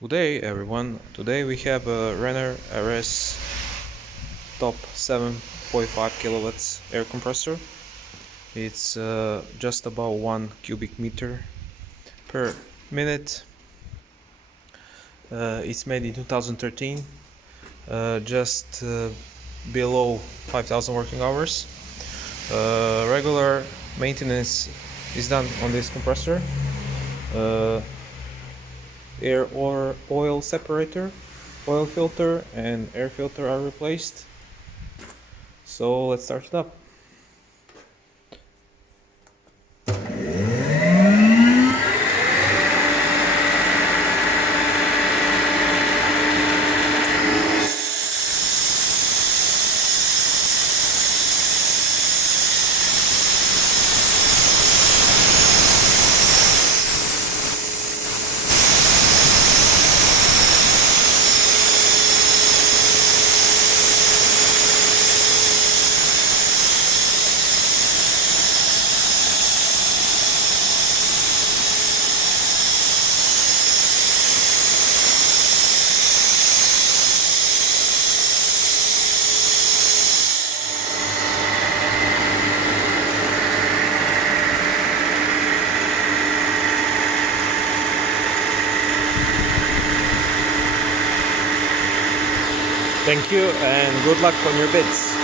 Good day everyone. Today we have a Renner RS top 7.5 kilowatts air compressor. It's just about 1 cubic meter per minute. It's made in 2013, just below 5,000 working hours. Regular maintenance is done on this compressor. Uh, Air or oil separator, oil filter and air filter are replaced. So let's start it up. Thank you and good luck on your bits.